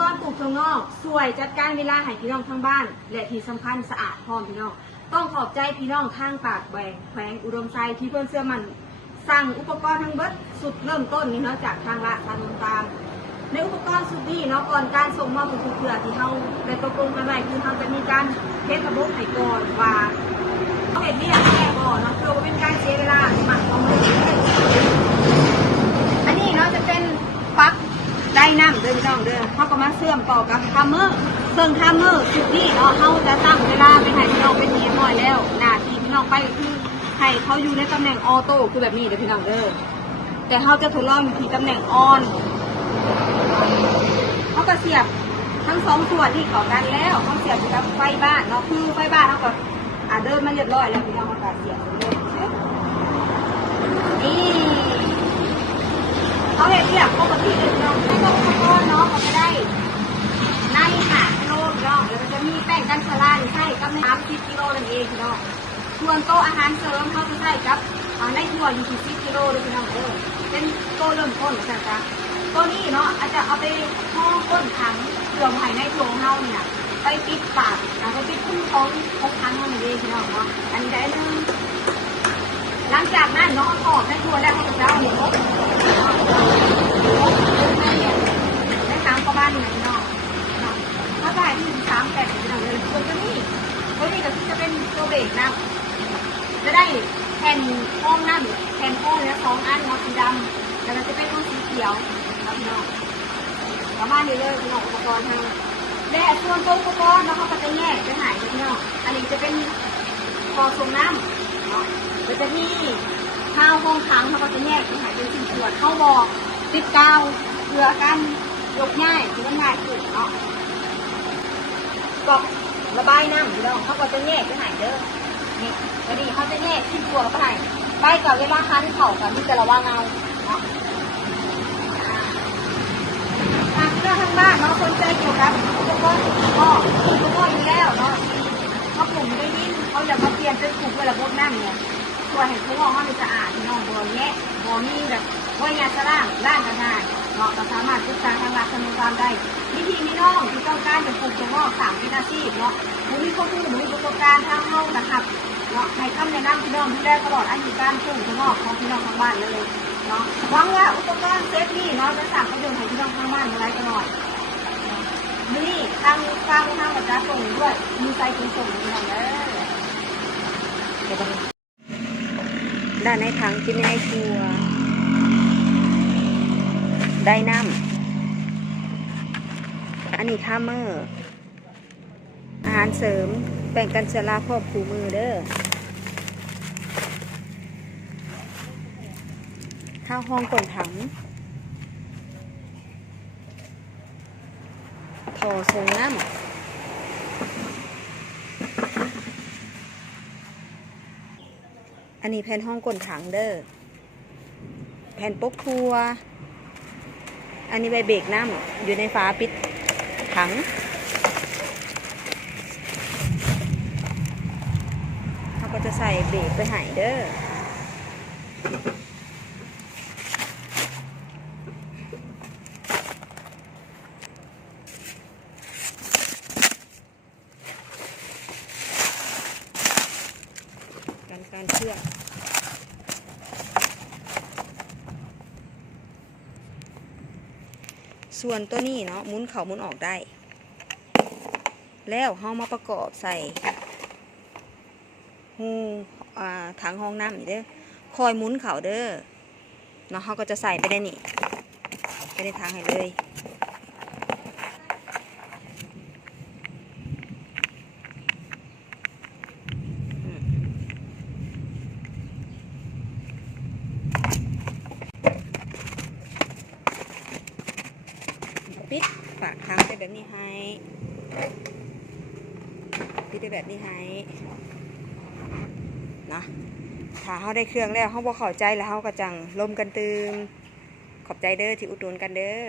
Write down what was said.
กรณ์ปลูกถั่วงอกช่วยจัดการเวลาให้พี่น้องทั้งบ้านและที่สำคัญสะอาดพร้อมพี่น้องต้องขอบใจพี่น้องทางปากแหวงแขวงอุดมไซที่เพื่อนเสื้อมันสั่งอุปกรณ์ทั้งเบิดสุดเริ่มต้นนี่เนาะจากทางละทางตามในอุปกรณ์สุดนี้เนาะก่อนการส่งมอบเป็นเพื่อที่เขาได้ตกลงกันไว้คือเขาจะมีการเทสระบบให้ก่อนว่าเขาเห็นเนี่ยแค่บ่อเนาะเพื่อว่าเป็นการเสียเวลาหมักของมันอันนี้เนาะจะเป็นปลั๊กได้น้ำเดินจ้องเดินเขาก็มาเชื่อมต่อกับทัมเมอร์เครื่องทัมเมอร์จุดนี้เนาะเขาจะตั้งเวลาไปให้พี่น้องเป็นที่น้อยแล้วหน้าที่พี่น้องไปก็คือให้เขาอยู่ในตำแหน่งออโต้คือแบบนี้เดี๋ยวพี่น้องเด้อแต่เขาจะทดลองอยู่ที่ตำแหน่งออนเขาก็เสียบทั้งสองส่วนที่เข้ากันแล้วเขาเสียบกับไฟบ้านเนาะคือไฟบ้านเขาก็เดินมาเรียบร้อยแล้วพี่น้องเขาก็เสียบเลยนี่เขาเห็นเรียบปกติเลยพี่น้องให้กับอุปกรณ์เนาะเขาจะได้ใน5 กิโลพี่น้องแล้วจะมีแป้งกันชลาใส่กับ30 กิโลนั่นเองพี่น้องส่วนโต๊ะอาหารเสริมเขาจะใส่กับในถั่วอยู่ที่10 กิโลเลยพี่น้องเป็นโต๊ะเริ่มต้นใช่ไหมคะตัวนี้เนาะอาจจะเอาไปห่อก้นถังเผื่อไว้ในถั่วของเราเนี่ยไปปิดปากแล้วก็ปิดคุ้มท้องถังนั่นเองพี่น้องเนาะอันนี้ได้นึงหลังจากนั้นเนาะขอบในถั่วแล้วเขาจะเอาหมูได้ทางประมาณนี้พี่น้องถ้าได้ที่3 8พี่น้องเลยส่วนตัวนี้ก็จะเป็นตัวเบรกนะจะได้แผ่นห้องนั่นแผ่นห้องแล้ว2 อันเนาะสีดำแล้วจะเป็นห้องสีเขียวครับพี่น้องประมาณนี้เลยพี่น้องอุปกรณ์ทางและส่วนตัวอุปกรณ์เนาะเขาก็จะแยกไปหายพี่น้องอันนี้จะเป็นคอส่งน้ำเนาะแล้วจะที่ข้าวห้องขังเขาก็จะแยกไปหายเป็นสิ่งส่วนเข้าบอกติดกาวเกลือกันยกง่ายคือง่ายสุดเนาะกบระบายน้ำพี่น้องเขาก็จะแยกไปหายเด้อนี่วันนี้เขาจะแยกที่ตัวไปหายใบกับเวลาคั้นเข่ากันที่จะระวังเอาเนาะเรื่องทางบ้านเนาะคนใจเกี่ยวกับอุปกรณ์ก็อยู่แล้วเนาะเขาปลูกได้ยิ่งเขาอยากมาเปลี่ยนเป็นปลูกเวลาพวกนั่งเนี่ยตัวเห็นเขาบอกว่ามันสะอาดพี่น้องบัวแยะบัวมีแบบบัวยาสล่างด้านกระจายเนาะก็สามารถศึกษาทางรัฐธรรมนูญได้วิธีนี้น้องที่ต้องการจะปลูกถั่วงอก3 เป็นอาชีพเนาะมีข้อมูลมีประสบการณ์ทางห้องนะครับเนาะให้คำแนะนำพี่น้องที่ได้ตลอดอายุการปลูกถั่วงอกของพี่น้องทางบ้านเลยเนาะหวังว่าอุปกรณ์เซฟนี่เนาะจะสร้างประโยชน์ให้พี่น้องทางบ้านอะไรตลอดนี่ทางกระจายส่งด้วยมีใจขนส่งพี่น้องด้านในถังจะมีไอทัวได้น้ำอันนี้ทัมเมอร์อาหารเสริมแบ่งกันเชื้อราครอบคู่มือเด้อข้าวห้องก้นถังท่อส่งน้ำอันนี้แผ่นห้องก้นถังเด้อแผ่นปกครัวอันนี้ใบเบรกน้ำอยู่ในฝาปิดถังเขาก็จะใส่เบรกไปให้เด้อการเชื่อมส่วนตัวนี้เนาะหมุนเข่าหมุนออกได้แล้วเฮามาประกอบใส่หูถังห้องน้ำนี่เด้อคอยหมุนเข่าเด้อเนาะเฮาก็จะใส่ไปได้นี่ไปในถังให้เลยปิดปากถังไปแบบนี้ให้ปิดไปแบบนี้ให้นะถ้าเขาได้เครื่องแล้วเขาบอกเข้าใจแล้วเขาก็จังลมกันตืมขอบใจเด้อที่อุดหนุนกันเด้อ